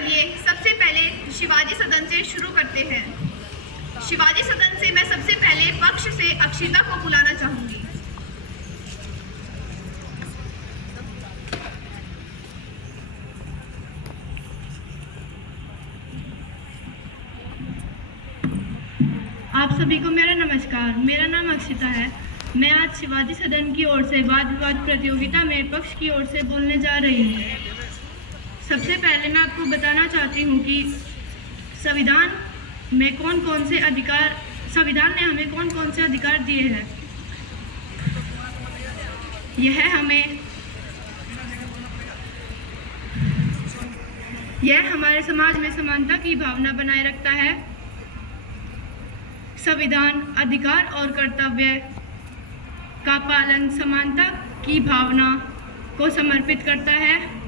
चलिए सबसे पहले शिवाजी सदन से शुरू करते हैं। शिवाजी सदन से मैं सबसे पहले पक्ष से अक्षिता को बुलाना चाहूंगी। आप सभी को मेरा नमस्कार। मेरा नाम अक्षिता है। मैं आज शिवाजी सदन की ओर से वाद विवाद प्रतियोगिता में पक्ष की ओर से बोलने जा रही हूँ। सबसे पहले मैं आपको बताना चाहती हूँ कि संविधान ने हमें कौन कौन से अधिकार दिए हैं। यह हमारे समाज में समानता की भावना बनाए रखता है। संविधान अधिकार और कर्तव्य का पालन समानता की भावना को समर्पित करता है,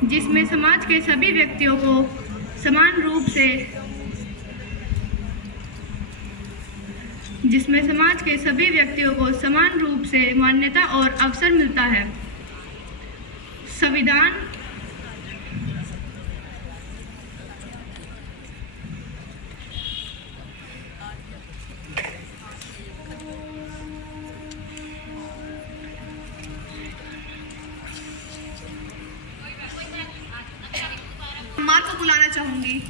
जिसमें समाज के सभी व्यक्तियों को समान रूप से मान्यता और अवसर मिलता है। संविधान अम्मार को बुलाना चाहूंगी।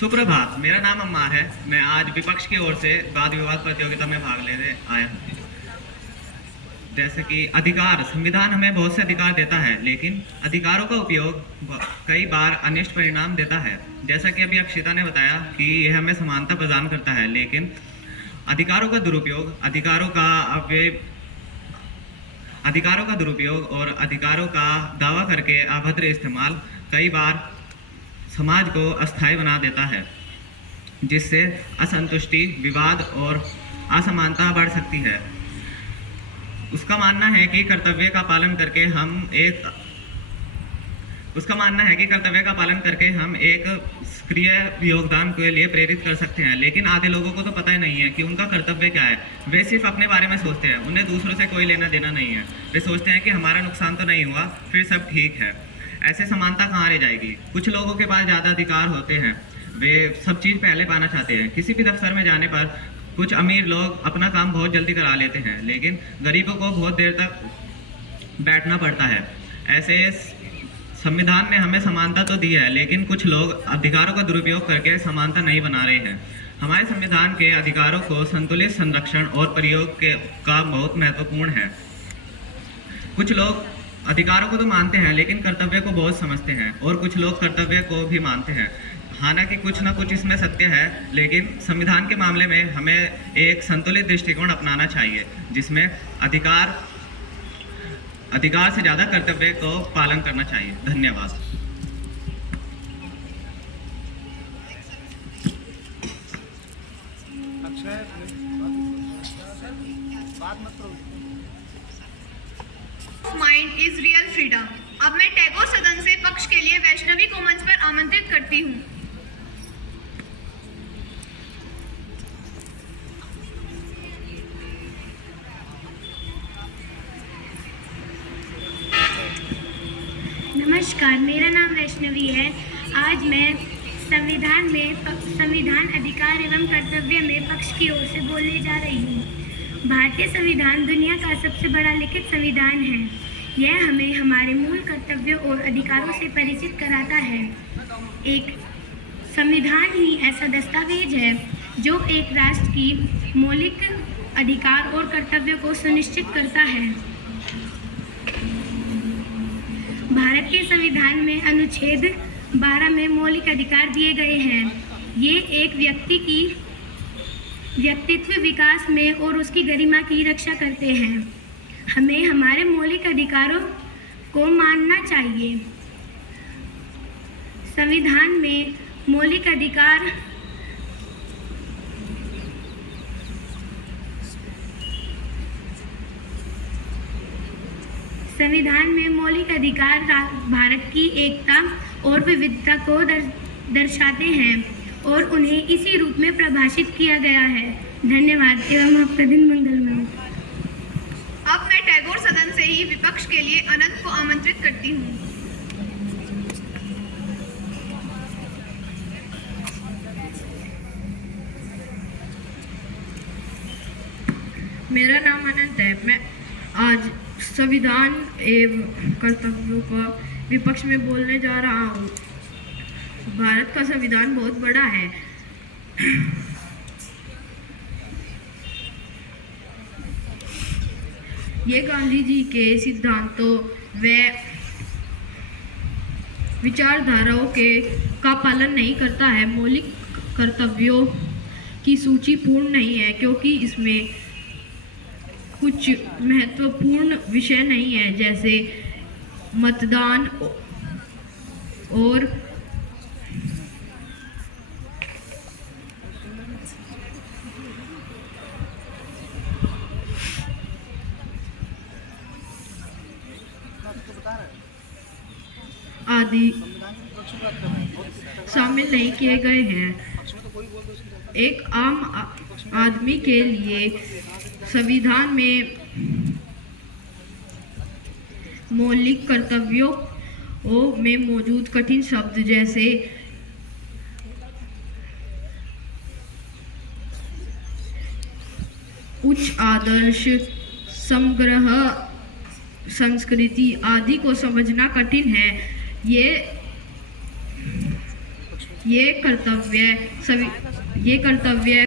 सुप्रभात, मेरा नाम अम्मार है। मैं आज विपक्ष की ओर से वाद विवाद प्रतियोगिता में भाग लेने आया हूँ। जैसे कि अधिकार, संविधान हमें बहुत से अधिकार देता है, लेकिन अधिकारों का उपयोग कई बार अनिष्ट परिणाम देता है। जैसा कि अभी अक्षिता ने बताया कि यह हमें समानता प्रदान करता है, लेकिन अधिकारों का दुरुपयोग और अधिकारों का दावा करके अभद्र इस्तेमाल कई बार समाज को अस्थायी बना देता है, जिससे असंतुष्टि, विवाद और असमानता बढ़ सकती है। उसका मानना है कि कर्तव्य का पालन करके हम एक सक्रिय योगदान के लिए प्रेरित कर सकते हैं। लेकिन आधे लोगों को तो पता ही नहीं है कि उनका कर्तव्य क्या है। वे सिर्फ अपने बारे में सोचते हैं, उन्हें दूसरों से कोई लेना देना नहीं है। वे सोचते हैं कि हमारा नुकसान तो नहीं हुआ, फिर सब ठीक है। ऐसे समानता कहाँ रह जाएगी। कुछ लोगों के पास ज़्यादा अधिकार होते हैं, वे सब चीज़ पहले पाना चाहते हैं। किसी भी दफ्तर में जाने पर कुछ अमीर लोग अपना काम बहुत जल्दी करा लेते हैं, लेकिन गरीबों को बहुत देर तक बैठना पड़ता है। ऐसे संविधान ने हमें समानता तो दी है, लेकिन कुछ लोग अधिकारों का दुरुपयोग करके समानता नहीं बना रहे हैं। हमारे संविधान के अधिकारों को संतुलित संरक्षण और प्रयोग का बहुत महत्वपूर्ण है। कुछ लोग अधिकारों को तो मानते हैं, लेकिन कर्तव्य को बहुत समझते हैं, और कुछ लोग कर्तव्य को भी मानते हैं। हालांकि कुछ ना कुछ इसमें सत्य है, लेकिन संविधान के मामले में हमें एक संतुलित दृष्टिकोण अपनाना चाहिए, जिसमें अधिकार से ज़्यादा कर्तव्य को पालन करना चाहिए। धन्यवाद। Mind is real freedom. अब मैं टैगोर सदन से पक्ष के लिए वैष्णवी को मंच पर आमंत्रित करती हूँ। नमस्कार, मेरा नाम वैष्णवी है। आज मैं संविधान अधिकार एवं कर्तव्य में पक्ष की ओर से बोलने जा रही हूँ। भारतीय संविधान दुनिया का सबसे बड़ा लिखित संविधान है। यह हमें हमारे मूल कर्तव्यों और अधिकारों से परिचित कराता है। एक संविधान ही ऐसा दस्तावेज है जो एक राष्ट्र की मौलिक अधिकार और कर्तव्यों को सुनिश्चित करता है। भारत के संविधान में अनुच्छेद 12 में मौलिक अधिकार दिए गए हैं। ये एक व्यक्ति की व्यक्तित्व विकास में और उसकी गरिमा की रक्षा करते हैं। हमें हमारे मौलिक अधिकारों को मानना चाहिए। संविधान में मौलिक अधिकार भारत की एकता और विविधता को दर्शाते हैं और उन्हें इसी रूप में परिभाषित किया गया है। धन्यवाद एवं आपका दिन मंगलमय हो। अब मैं टैगोर सदन से ही विपक्ष के लिए अनंत को आमंत्रित करती हूँ। मेरा नाम अनंत है। मैं आज संविधान एवं कर्तव्यों का विपक्ष में बोलने जा रहा हूँ। भारत का संविधान बहुत बड़ा है। ये गांधी जी के सिद्धांतों व विचारधाराओं का पालन नहीं करता है। मौलिक कर्तव्यों की सूची पूर्ण नहीं है क्योंकि इसमें कुछ महत्वपूर्ण विषय नहीं है, जैसे मतदान और आदि शामिल नहीं किए गए हैं। एक आम आदमी के लिए संविधान में मौलिक कर्तव्यों में मौजूद कठिन शब्द जैसे उच्च आदर्श, समग्र संस्कृति आदि को समझना कठिन है। ये कर्तव्य